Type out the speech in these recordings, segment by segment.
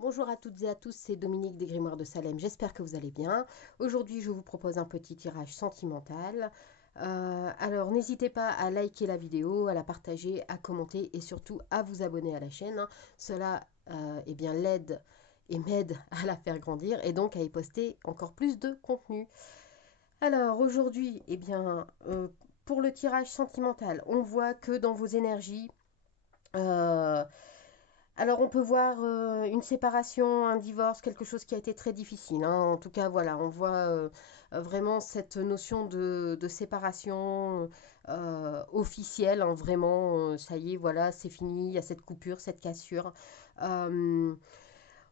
Bonjour à toutes et à tous, c'est Dominique des Grimoires de Salem, j'espère que vous allez bien. Aujourd'hui, je vous propose un petit tirage sentimental. Alors, n'hésitez pas à liker la vidéo, à la partager, à commenter et surtout à vous abonner à la chaîne. Cela eh bien, l'aide et m'aide à la faire grandir et donc à y poster encore plus de contenu. Alors, aujourd'hui, eh bien, pour le tirage sentimental, on voit que dans vos énergies, euh, alors on peut voir une séparation, un divorce, quelque chose qui a été très difficile, hein. En tout cas, voilà, on voit vraiment cette notion de séparation officielle, hein, vraiment, ça y est, voilà, c'est fini, il y a cette coupure, cette cassure. Euh,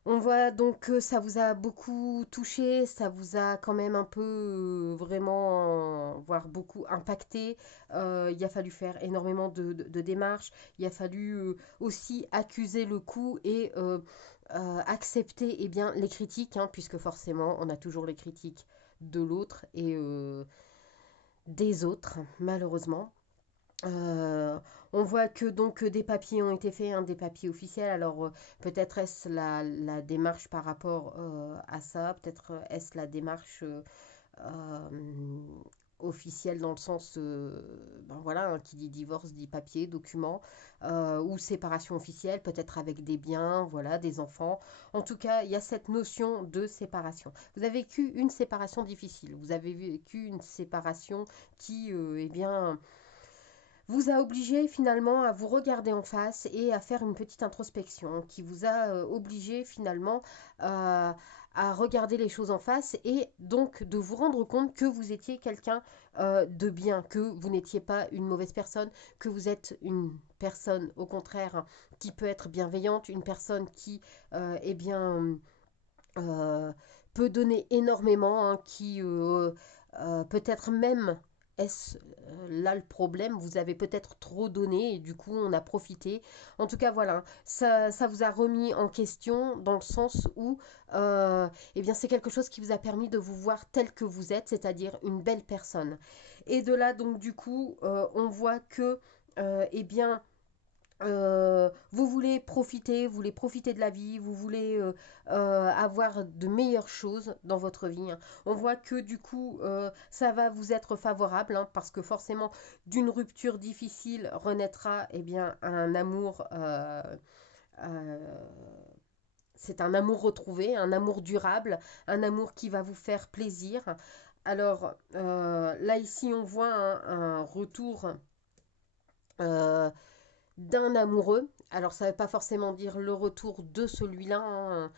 on voit donc que ça vous a beaucoup touché, ça vous a quand même un peu vraiment, voire beaucoup impacté. Il a fallu faire énormément de démarches. Il a fallu aussi accuser le coup et accepter eh bien, les critiques, hein, puisque forcément on a toujours les critiques de l'autre et des autres, malheureusement. On voit que donc des papiers ont été faits, hein, des papiers officiels. Alors peut-être est-ce la démarche par rapport à ça, peut-être est-ce la démarche euh, officielle dans le sens, ben voilà, hein, qui dit divorce dit papier, document, ou séparation officielle, peut-être avec des biens, voilà, des enfants. En tout cas, il y a cette notion de séparation. Vous avez vécu une séparation difficile, vous avez vécu une séparation qui, eh bien, vous a obligé finalement à vous regarder en face et à faire une petite introspection qui vous a obligé finalement à regarder les choses en face et donc de vous rendre compte que vous étiez quelqu'un de bien, que vous n'étiez pas une mauvaise personne, que vous êtes une personne au contraire qui peut être bienveillante, une personne qui eh bien euh, peut donner énormément, hein, qui peut-être même est-ce là le problème, vous avez peut-être trop donné et du coup on a profité. En tout cas voilà, ça vous a remis en question dans le sens où eh bien c'est quelque chose qui vous a permis de vous voir tel que vous êtes, c'est-à-dire une belle personne. Et de là donc du coup on voit que eh bien vous voulez profiter de la vie, vous voulez avoir de meilleures choses dans votre vie, hein. On voit que du coup, ça va vous être favorable, hein, parce que forcément, d'une rupture difficile renaîtra eh bien, un amour. Euh, c'est un amour retrouvé, un amour durable, un amour qui va vous faire plaisir. Alors là ici on voit un retour euh, d'un amoureux. Alors ça ne veut pas forcément dire le retour de celui-là, hein,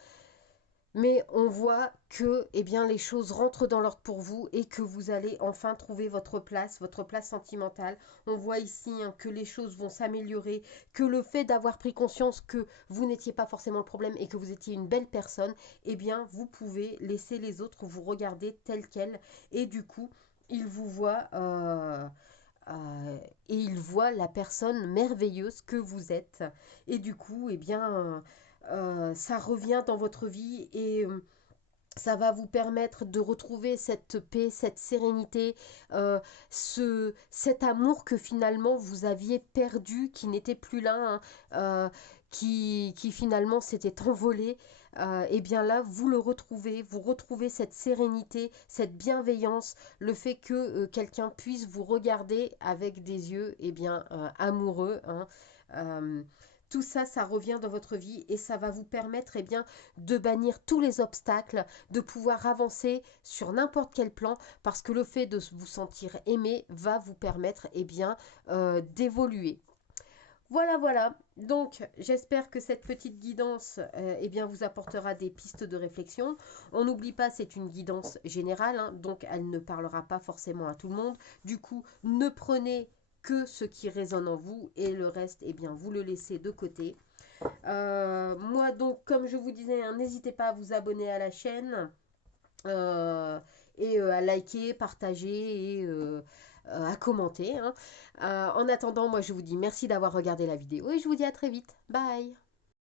mais on voit que eh bien, les choses rentrent dans l'ordre pour vous et que vous allez enfin trouver votre place sentimentale. On voit ici, hein, que les choses vont s'améliorer, que le fait d'avoir pris conscience que vous n'étiez pas forcément le problème et que vous étiez une belle personne, eh bien vous pouvez laisser les autres vous regarder tel quel et du coup ils vous voient et il voit la personne merveilleuse que vous êtes. Et du coup, eh bien, ça revient dans votre vie et ça va vous permettre de retrouver cette paix, cette sérénité, cet amour que finalement vous aviez perdu, qui n'était plus là, hein, qui finalement s'était envolé. Et bien là, vous le retrouvez, vous retrouvez cette sérénité, cette bienveillance, le fait que quelqu'un puisse vous regarder avec des yeux, bien, amoureux, hein. Euh, tout ça, ça revient dans votre vie et ça va vous permettre bien, de bannir tous les obstacles, de pouvoir avancer sur n'importe quel plan parce que le fait de vous sentir aimé va vous permettre bien, d'évoluer. Voilà, voilà. Donc, j'espère que cette petite guidance bien, vous apportera des pistes de réflexion. On n'oublie pas, c'est une guidance générale, hein, donc elle ne parlera pas forcément à tout le monde. Du coup, ne prenez que ce qui résonne en vous et le reste, bien, vous le laissez de côté. Moi, donc, comme je vous disais, hein, n'hésitez pas à vous abonner à la chaîne euh, et à liker, partager et à commenter, hein. En attendant, moi, je vous dis merci d'avoir regardé la vidéo et je vous dis à très vite. Bye!